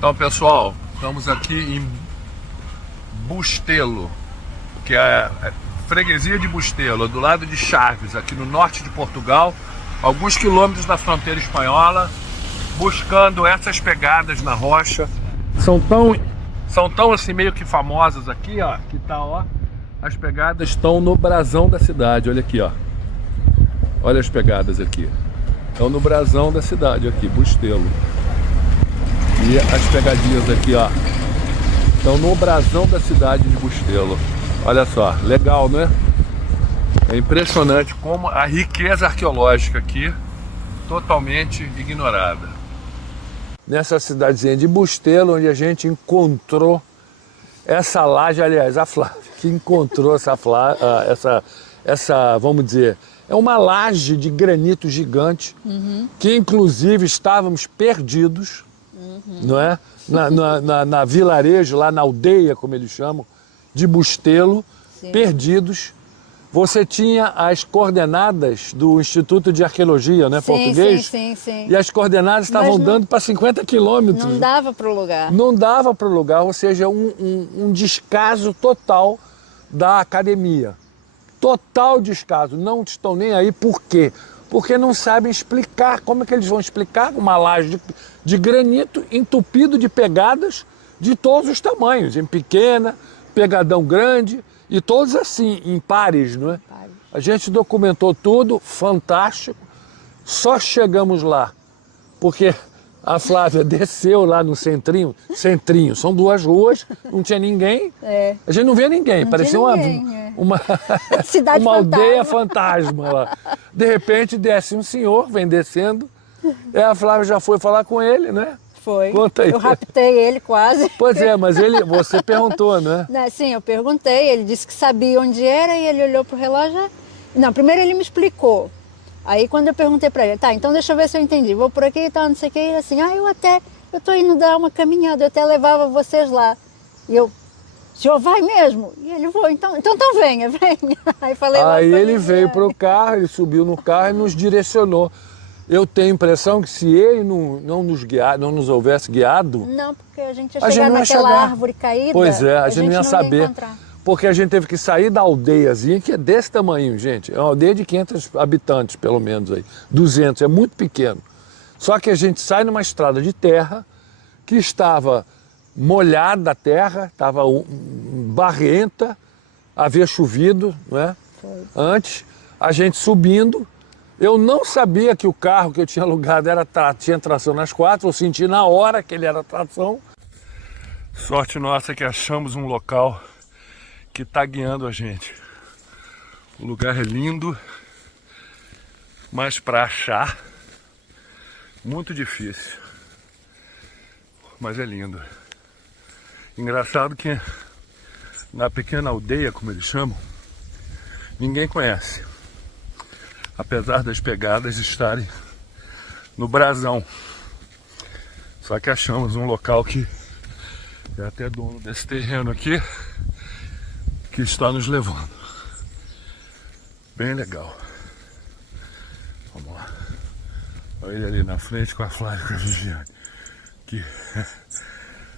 Então, pessoal, estamos aqui em Bustelo, que é a freguesia de Bustelo, do lado de Chaves, aqui no norte de Portugal, alguns quilômetros da fronteira espanhola, buscando essas pegadas na rocha. São tão assim meio que famosas aqui, ó, que tá, ó, as pegadas estão no brasão da cidade, olha aqui, ó. Olha as pegadas aqui. Estão no brasão da cidade aqui, Bustelo. E as pegadinhas aqui, ó, estão no brasão da cidade de Bustelo. Olha só, legal, né? É impressionante como a riqueza arqueológica aqui, totalmente ignorada. Nessa cidadezinha de Bustelo, onde a gente encontrou essa laje, aliás, a Flávia que encontrou essa, vamos dizer, é uma laje de granito gigante, que inclusive estávamos perdidos, não é? Na vilarejo, lá na aldeia, como eles chamam, de Bustelo, sim, perdidos. Você tinha as coordenadas do Instituto de Arqueologia, né, sim, português? Sim. E as coordenadas estavam dando para 50 quilômetros. Não dava para o lugar. Não dava para o lugar, ou seja, um descaso total da academia. Total descaso. Não estão nem aí. Por quê? Porque não sabem explicar. Como é que eles vão explicar uma laje de granito entupido de pegadas de todos os tamanhos, em pequena, pegadão grande, e todos assim, em pares, não é? A gente documentou tudo, fantástico. Só chegamos lá porque a Flávia desceu lá no centrinho, são duas ruas, não tinha ninguém, a gente não via ninguém, não parecia uma aldeia fantasma lá. De repente desce um senhor, vem descendo, e a Flávia já foi falar com ele, né? Foi, eu raptei ele quase. Pois é, mas você perguntou, né? Sim, eu perguntei, ele disse que sabia onde era e ele olhou pro relógio. Não, primeiro ele me explicou. Aí quando eu perguntei para ele, tá, então deixa eu ver se eu entendi, vou por aqui e tal, não sei o que, e assim, eu tô indo dar uma caminhada, eu até levava vocês lá. E eu, o senhor vai mesmo? E ele, vou, então venha. Aí ele veio pro carro, ele subiu no carro e nos direcionou. Eu tenho a impressão que se ele não nos houvesse guiado... Não, porque a gente ia chegar naquela árvore caída. Pois é, a gente não ia saber. Porque a gente teve que sair da aldeiazinha, que é desse tamanho, gente. É uma aldeia de 500 habitantes, pelo menos aí. 200, é muito pequeno. Só que a gente sai numa estrada de terra, que estava molhada a terra, estava barrenta, havia chovido, não é? Antes, a gente subindo. Eu não sabia que o carro que eu tinha alugado tinha tração nas quatro, eu senti na hora que ele era tração. Sorte nossa que achamos um local que está guiando a gente. O lugar é lindo, mas para achar, muito difícil. Mas é lindo. Engraçado que na pequena aldeia, como eles chamam, ninguém conhece. Apesar das pegadas estarem no brasão. Só que achamos um local que é até dono desse terreno aqui, que está nos levando. Bem legal. Vamos lá. Olha ele ali na frente com a Flávia e com a Viviane, que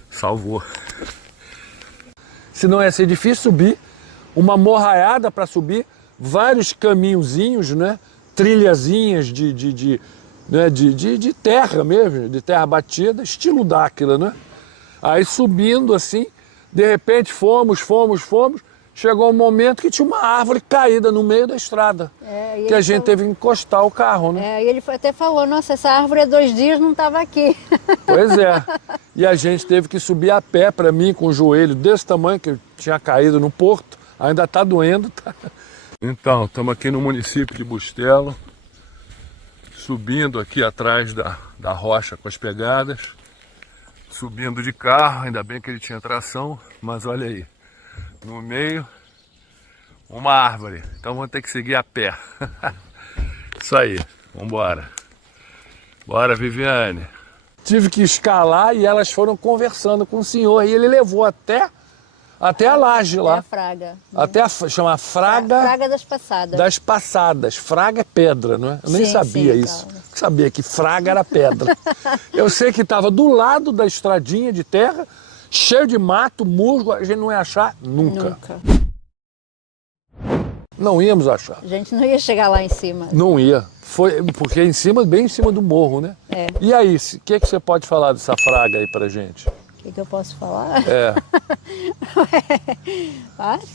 salvou. Senão ia ser difícil subir, uma morraiada para subir, vários caminhozinhos, né? Trilhazinhas de terra mesmo, de terra batida, estilo Dáquila, né? Aí subindo assim, de repente fomos, chegou um momento que tinha uma árvore caída no meio da estrada, que a gente teve que encostar o carro, né? E ele até falou, nossa, essa árvore há 2 dias não estava aqui. Pois é, e a gente teve que subir a pé, para mim, com o joelho desse tamanho, que eu tinha caído no porto, ainda está doendo, tá? Então, estamos aqui no município de Bustelo, subindo aqui atrás da rocha com as pegadas, subindo de carro, ainda bem que ele tinha tração, mas olha aí, no meio, uma árvore, então vamos ter que seguir a pé. Isso aí, vamos embora. Bora, Viviane. Tive que escalar e elas foram conversando com o senhor, e ele levou até a laje lá. Até a fraga. Chama Fraga Fraga das Passadas. Das Passadas. Fraga é pedra, não é? Eu nem sabia isso. Então. sabia que fraga era pedra. Eu sei que estava do lado da estradinha de terra, cheio de mato, musgo, a gente não ia achar nunca. Não íamos achar. A gente não ia chegar lá em cima. Não ia. Foi porque é em cima, bem em cima do morro, né? É. E aí, o que você pode falar dessa fraga aí pra gente? O que eu posso falar? É.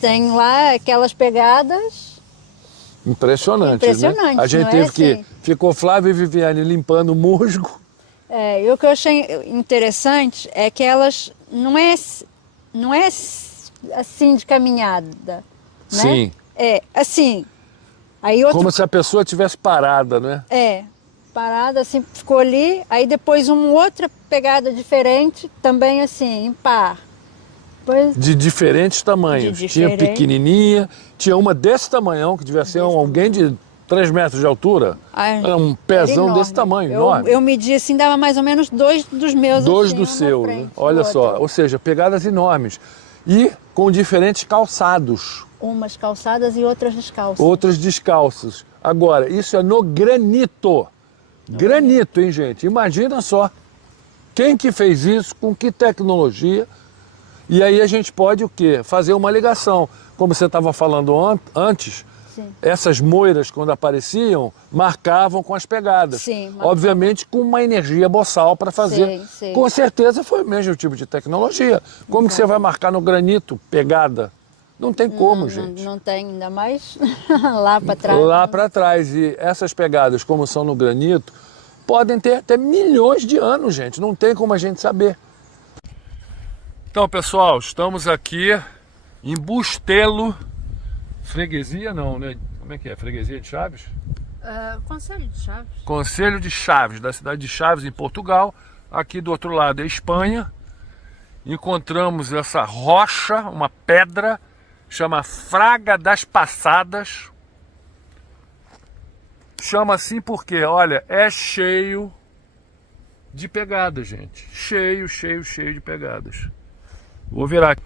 Tem lá aquelas pegadas. Impressionantes, né? A gente não é teve que... assim? Ficou Flávia e Viviane limpando o musgo. E o que eu achei interessante é que elas não é assim de caminhada, né? Sim. É assim. Aí outro, Como se a pessoa tivesse parada, né? parada assim, ficou ali. Aí depois uma outra pegada diferente, também assim, em par. Depois, De diferentes tamanhos. De Tinha diferente. pequenininha, tinha uma desse tamanhão, que devia ser alguém de 3 metros de altura. Era um pezão enorme. desse tamanho, enorme. Eu medi assim, dava mais ou menos 2 dos meus. Dois assim, do um na seu, frente, né? Olha o só. outro. Ou seja, pegadas enormes. E com diferentes calçados. Umas calçadas e outras descalças. Outras descalços. Agora, isso é no granito. Granito, hein, gente? Imagina só. Quem que fez isso, com que tecnologia? E aí a gente pode o quê? Fazer uma ligação. Como você estava falando antes, Sim. essas moiras, quando apareciam, marcavam com as pegadas. Sim, marcavam. Obviamente com uma energia boçal para fazer. Sim. Com certeza foi o mesmo tipo de tecnologia. Como que você vai marcar no granito pegada? Não tem como, gente. Não tem, ainda mais lá para trás. Lá para trás. E essas pegadas, como são no granito, podem ter até milhões de anos, gente. Não tem como a gente saber. Então, pessoal, estamos aqui em Bustelo. Freguesia não, né? Como é que é? Freguesia de Chaves? Conselho de Chaves. Conselho de Chaves, da cidade de Chaves, em Portugal. Aqui do outro lado é Espanha. Encontramos essa rocha, uma pedra, chama Fraga das Passadas. Chama assim porque, olha, é cheio de pegadas, gente. Cheio de pegadas. Vou virar aqui,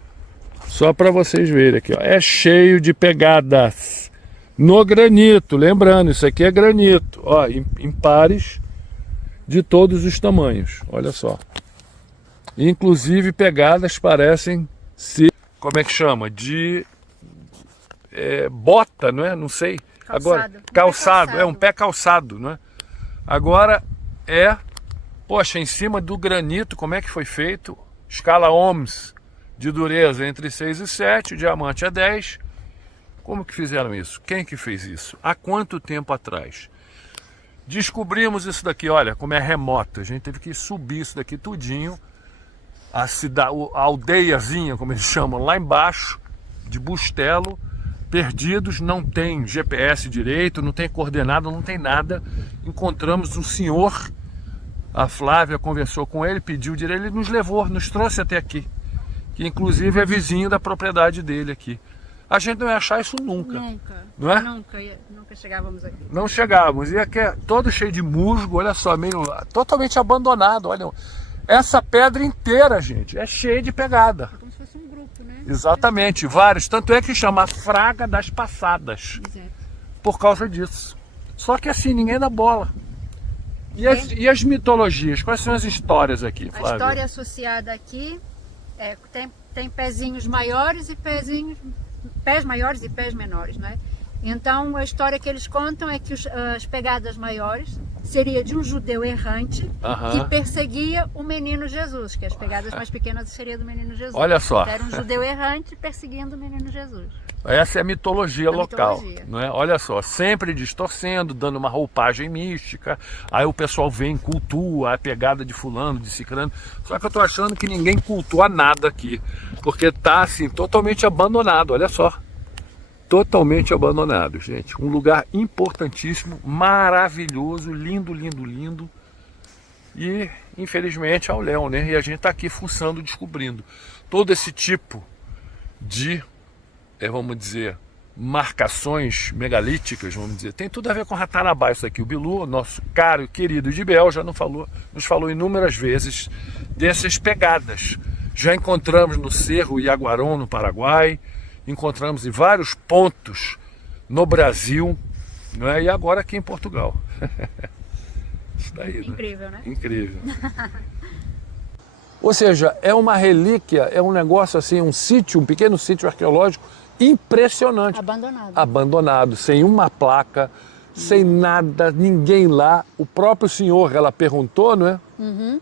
só para vocês verem aqui, ó. É cheio de pegadas no granito. Lembrando, isso aqui é granito, ó, em pares de todos os tamanhos. Olha só. Inclusive pegadas parecem ser, como é que chama? De bota, não é? Não sei. Agora, calçado, é um pé calçado, não é? Agora poxa, em cima do granito, como é que foi feito? Escala ohms de dureza entre 6 e 7, o diamante é 10. Como que fizeram isso? Quem que fez isso? Há quanto tempo atrás? Descobrimos isso daqui, olha, como é remoto. A gente teve que subir isso daqui tudinho. A aldeiazinha, como eles chamam, lá embaixo, de Bustelo, perdidos, não tem GPS direito, não tem coordenada, não tem nada. Encontramos um senhor, a Flávia conversou com ele, pediu direito, ele nos levou, nos trouxe até aqui, que inclusive é vizinho da propriedade dele aqui. A gente não ia achar isso nunca. Não é? Nunca chegávamos aqui. Não chegávamos. E aqui é todo cheio de musgo, olha só, meio totalmente abandonado, olha. Essa pedra inteira, gente, é cheia de pegada. É como se fosse um grupo, né? Exatamente, vários. Tanto é que chama Fraga das Passadas. Exato. Por causa disso. Só que assim, ninguém dá bola. E as mitologias? Quais são as histórias aqui, Flávia? A história associada aqui tem pezinhos maiores e pés maiores e pés menores, né? Então a história que eles contam é que as pegadas maiores seria de um judeu errante que perseguia o menino Jesus, que as pegadas mais pequenas seria do menino Jesus. Olha só. Então, era um judeu errante perseguindo o menino Jesus. Essa é a mitologia local, não é? Olha só, sempre distorcendo, dando uma roupagem mística. Aí o pessoal vem, cultua a pegada de fulano, de ciclano. Só que eu tô achando que ninguém cultua nada aqui, porque tá assim, totalmente abandonado, olha só. Totalmente abandonado, gente. Um lugar importantíssimo, maravilhoso, lindo, lindo, lindo. E, infelizmente, ao léu, né? E a gente tá aqui fuçando, descobrindo. Todo esse tipo de, vamos dizer, marcações megalíticas, vamos dizer. Tem tudo a ver com Ratanabá isso aqui. O Bilu, nosso caro e querido Idibel, já nos falou inúmeras vezes dessas pegadas. Já encontramos no Cerro Iaguarão, no Paraguai. Encontramos em vários pontos no Brasil, não é? E agora aqui em Portugal. isso daí. Né? Incrível, né? Incrível. Ou seja, é uma relíquia, é um negócio assim, um sítio, um pequeno sítio arqueológico impressionante. Abandonado. Abandonado, sem uma placa, sem nada, ninguém lá. O próprio senhor, ela perguntou, não é? Uhum.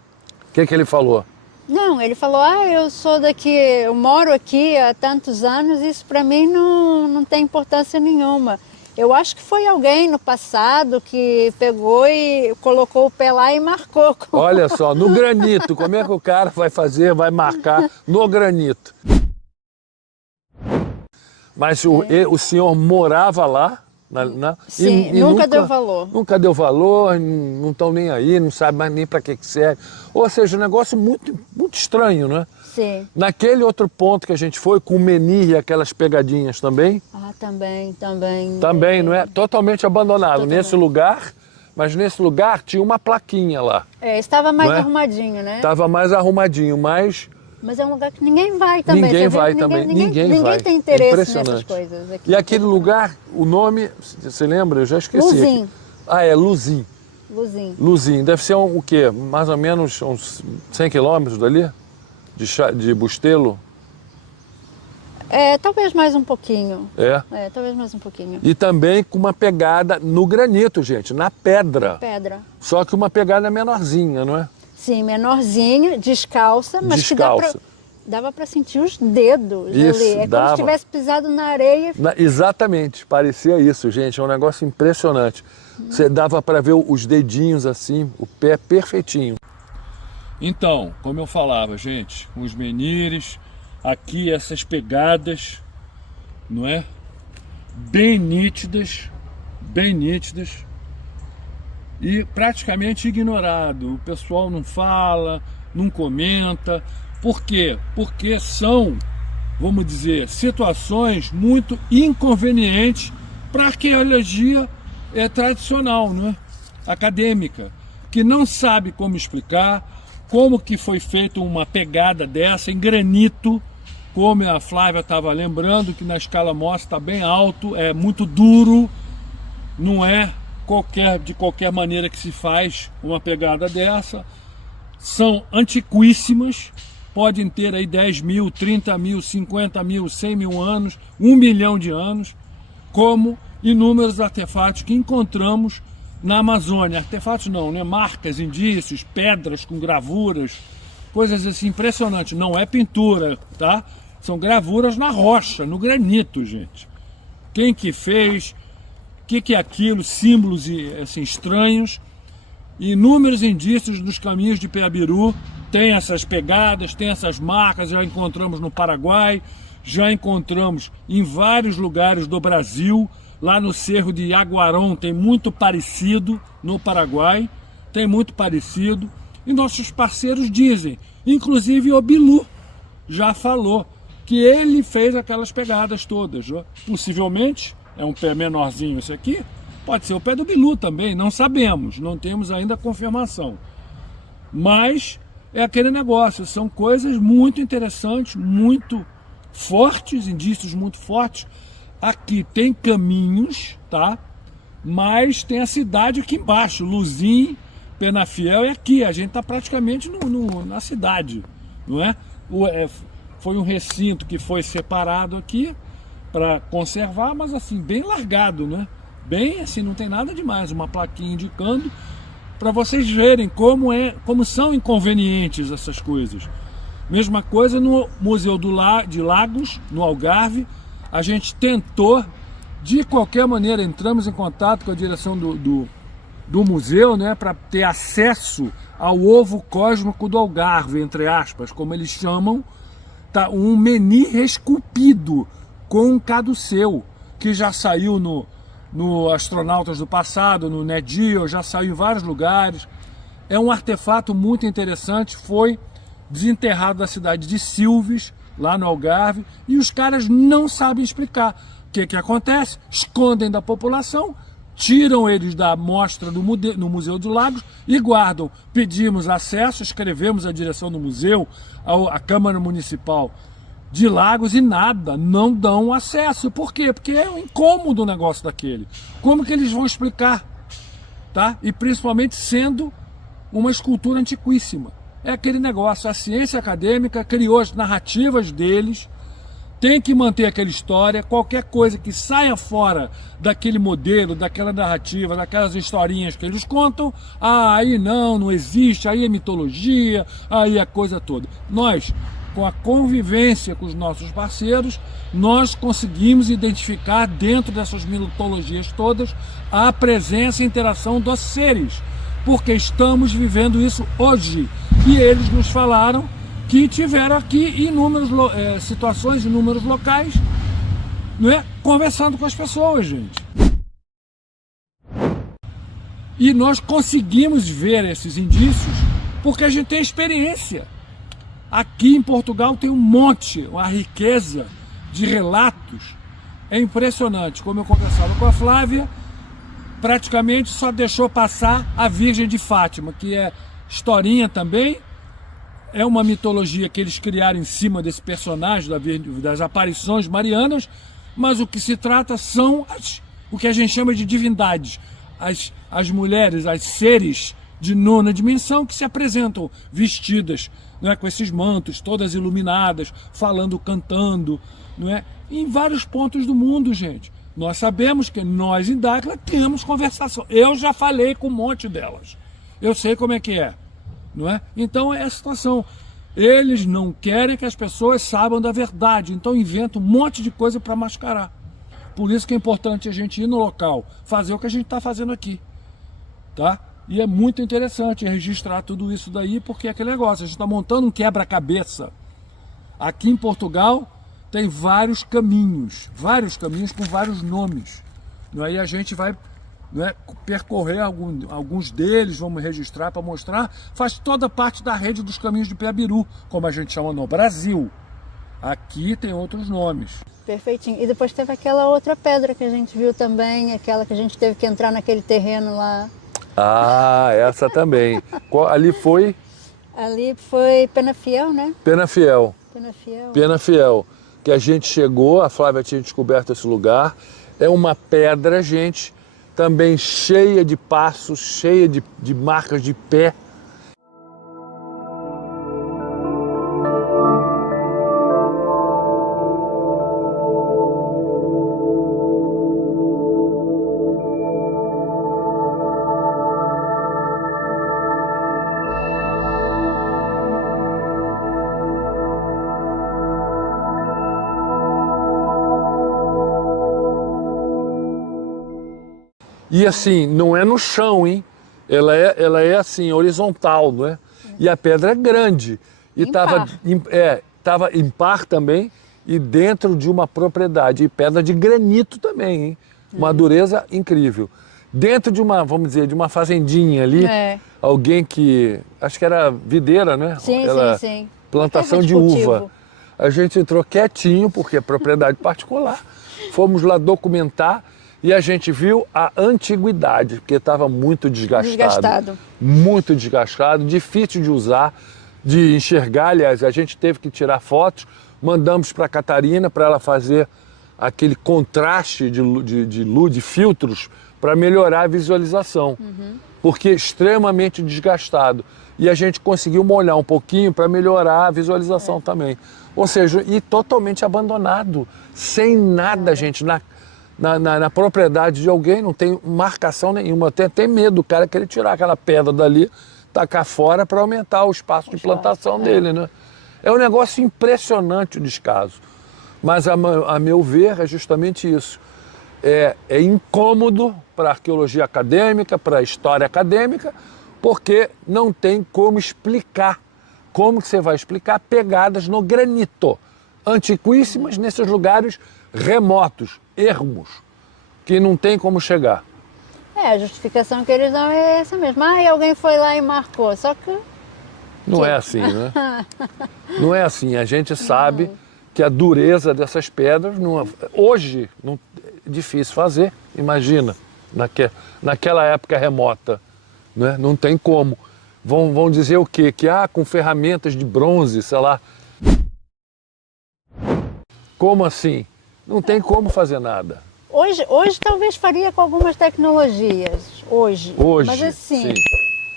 O que ele falou? Não, ele falou, eu sou daqui, eu moro aqui há tantos anos, isso para mim não tem importância nenhuma. Eu acho que foi alguém no passado que pegou e colocou o pé lá e marcou. Olha só, no granito, como é que o cara vai fazer, vai marcar no granito? Mas o senhor morava lá? Sim, nunca deu valor. Nunca deu valor, não estão nem aí, não sabe mais nem para que serve. Ou seja, um negócio muito, muito estranho, né? Sim. Naquele outro ponto que a gente foi, com o menir e aquelas pegadinhas também. Ah, também. Também, não é? Totalmente abandonado. Nesse lugar, mas nesse lugar tinha uma plaquinha lá. Estava mais arrumadinho, né? Estava mais arrumadinho, mas é um lugar que ninguém vai também. Ninguém vai também. Ninguém vai. Tem interesse nessas coisas. Aqui. E aquele lugar, o nome, você lembra? Eu já esqueci. Luzim. Ah, é Luzim. Luzim. Luzim. Deve ser o quê? Mais ou menos uns 100 quilômetros dali? De Bustelo? Talvez mais um pouquinho. Talvez mais um pouquinho. E também com uma pegada no granito, gente, na pedra. Pedra. Só que uma pegada menorzinha, não é? Sim, menorzinha, descalça, mas descalça. Que dava para sentir os dedos isso, ali. dava. Como se tivesse pisado na areia. Exatamente, parecia isso, gente. É um negócio impressionante. Você dava para ver os dedinhos assim, o pé perfeitinho. Então, como eu falava, gente, os menires, aqui essas pegadas, não é? Bem nítidas e praticamente ignorado. O pessoal não fala, não comenta. Por quê? Porque são, vamos dizer, situações muito inconvenientes para a arqueologia tradicional, não é? Acadêmica, que não sabe como explicar, como que foi feita uma pegada dessa em granito, como a Flávia estava lembrando, que na escala Mohs está bem alto, é muito duro, não é de qualquer maneira que se faz uma pegada dessa. São antiquíssimas, podem ter aí 10 mil, 30 mil, 50 mil, 100 mil anos, 1 milhão de anos, como inúmeros artefatos que encontramos na Amazônia. Artefatos não, né? Marcas, indícios, pedras com gravuras, coisas assim impressionantes. Não é pintura, tá? São gravuras na rocha, no granito, gente. Quem que fez, o que é aquilo, símbolos assim, estranhos. Inúmeros indícios nos caminhos de Peabiru, tem essas pegadas, tem essas marcas, já encontramos no Paraguai, já encontramos em vários lugares do Brasil. Lá no Cerro de Yaguarão tem muito parecido, no Paraguai, tem muito parecido. E nossos parceiros dizem, inclusive o Bilu já falou, que ele fez aquelas pegadas todas. Possivelmente, é um pé menorzinho esse aqui, pode ser o pé do Bilu também, não sabemos, não temos ainda confirmação. Mas é aquele negócio, são coisas muito interessantes, muito fortes, indícios muito fortes. Aqui tem caminhos, tá? Mas tem a cidade aqui embaixo, Luzim, Penafiel, e aqui, a gente está praticamente na cidade, não é? Foi um recinto que foi separado aqui para conservar, mas assim, bem largado, né? Bem assim, não tem nada demais, uma plaquinha indicando, para vocês verem como são inconvenientes essas coisas. Mesma coisa no Museu de Lagos, no Algarve. A gente tentou, de qualquer maneira, entramos em contato com a direção do museu, né, para ter acesso ao ovo cósmico do Algarve, entre aspas, como eles chamam, tá, um menir esculpido com um caduceu, que já saiu no Astronautas do Passado, no Nat Geo, já saiu em vários lugares. É um artefato muito interessante, foi desenterrado da cidade de Silves, lá no Algarve, e os caras não sabem explicar. O que acontece? Escondem da população, tiram eles da amostra no Museu dos Lagos e guardam. Pedimos acesso, escrevemos a direção do museu, à Câmara Municipal de Lagos e nada, não dão acesso. Por quê? Porque é um incômodo o negócio daquele. Como que eles vão explicar? tá? E principalmente sendo uma escultura antiquíssima. É aquele negócio, a ciência acadêmica criou as narrativas deles, tem que manter aquela história, qualquer coisa que saia fora daquele modelo, daquela narrativa, daquelas historinhas que eles contam, aí não existe, aí é mitologia, aí é coisa toda. Nós, com a convivência com os nossos parceiros, nós conseguimos identificar dentro dessas mitologias todas a presença e interação dos seres, porque estamos vivendo isso hoje. E eles nos falaram que tiveram aqui inúmeras situações, inúmeros locais, não é? Conversando com as pessoas, gente. E nós conseguimos ver esses indícios porque a gente tem experiência. Aqui em Portugal tem um monte, uma riqueza de relatos. É impressionante. Como eu conversava com a Flávia, praticamente só deixou passar a Virgem de Fátima, que é historinha também. É uma mitologia que eles criaram em cima desse personagem das aparições marianas, mas o que se trata são o que a gente chama de divindades, as mulheres, as seres de nona dimensão que se apresentam vestidas, não é, com esses mantos, todas iluminadas, falando, cantando, não é, em vários pontos do mundo, gente. Nós sabemos que nós em Dáquila temos conversação. Eu já falei com um monte delas. Eu sei como é que é. Não é? Então é a situação. Eles não querem que as pessoas saibam da verdade, então inventam um monte de coisa para mascarar. Por isso que é importante a gente ir no local, fazer o que a gente está fazendo aqui, tá? E é muito interessante registrar tudo isso daí, porque é aquele negócio, a gente está montando um quebra-cabeça. Aqui em Portugal tem vários caminhos com vários nomes. Não é? E a gente vai, não é, percorrer alguns deles, vamos registrar para mostrar, faz toda parte da rede dos caminhos de Piabiru, como a gente chama no Brasil. Aqui tem outros nomes. Perfeitinho. E depois teve aquela outra pedra que a gente viu também, aquela que a gente teve que entrar naquele terreno lá. Ah, essa também. Ali foi? Ali foi Penafiel, né? Penafiel. Penafiel. Penafiel. Que a gente chegou, a Flávia tinha descoberto esse lugar. É uma pedra, gente, também cheia de passos, cheia de marcas de pé. E assim, não é no chão, hein? Ela é assim, horizontal, não é? E a pedra é grande. E estava em par também e dentro de uma propriedade. E pedra de granito também, hein? Uma dureza incrível. Dentro de uma, vamos dizer, de uma fazendinha ali, alguém que, acho que era videira, né? Sim, sim. Plantação de uva. A gente entrou quietinho, porque é propriedade particular. Fomos lá documentar. E a gente viu a antiguidade, porque estava muito desgastado. Muito desgastado, difícil de usar, de enxergar. Aliás, a gente teve que tirar fotos, mandamos para a Catarina para ela fazer aquele contraste de luz, de filtros, para melhorar a visualização. Porque é extremamente desgastado. E a gente conseguiu molhar um pouquinho para melhorar a visualização também. Ou seja, e totalmente abandonado, sem nada, gente, na propriedade de alguém, não tem marcação nenhuma. Eu tenho até medo do cara querer tirar aquela pedra dali, tacar fora para aumentar o espaço de plantação dele, né? É um negócio impressionante o descaso. Mas, a meu ver, é justamente isso. É incômodo para a arqueologia acadêmica, para a história acadêmica, porque não tem como explicar. Como que você vai explicar pegadas no granito, antiquíssimas nesses lugares remotos, ermos, que não tem como chegar. A justificação que eles dão é essa mesmo. E alguém foi lá e marcou, só que... Não é assim, né? Não é assim. A gente sabe que a dureza dessas pedras, hoje, é difícil fazer, imagina, naquela época remota, né? Não tem como. Vão dizer o quê? Que com ferramentas de bronze, sei lá. Como assim? Não tem como fazer nada. Hoje talvez faria com algumas tecnologias. hoje. Hoje, Mas assim, sim.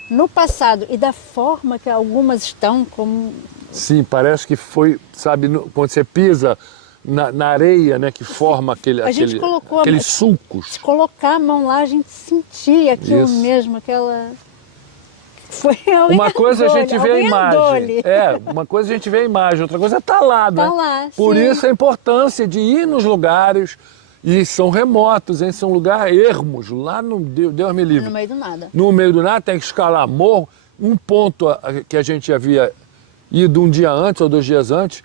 no passado e da forma que algumas estão, como Sim, parece que foi, sabe, quando você pisa na areia, né, que forma gente colocou aqueles sulcos. se colocar a mão lá, a gente sentia aquilo Isso. mesmo, aquela... Foi alguém Uma coisa a andou-lhe, gente vê a alguém imagem. andou-lhe. Uma coisa a gente vê a imagem, outra coisa é estar lá, né? Tá lá, Por sim. isso a importância de ir nos lugares, e são remotos, hein? São lugares ermos, lá no Deus me livre. No meio do nada. No meio do nada, tem que escalar morro. Um ponto que a gente havia ido um dia antes ou 2 dias antes,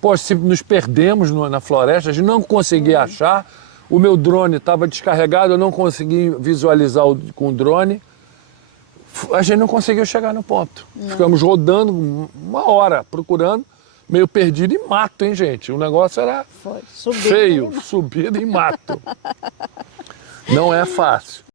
pô, se nos perdemos na floresta, a gente não conseguia achar, o meu drone estava descarregado, eu não consegui visualizar com o drone, a gente não conseguiu chegar no ponto. Não. Ficamos rodando 1 hora, procurando, meio perdido em mato, hein, gente? O negócio era feio, subida em mato. Não é fácil.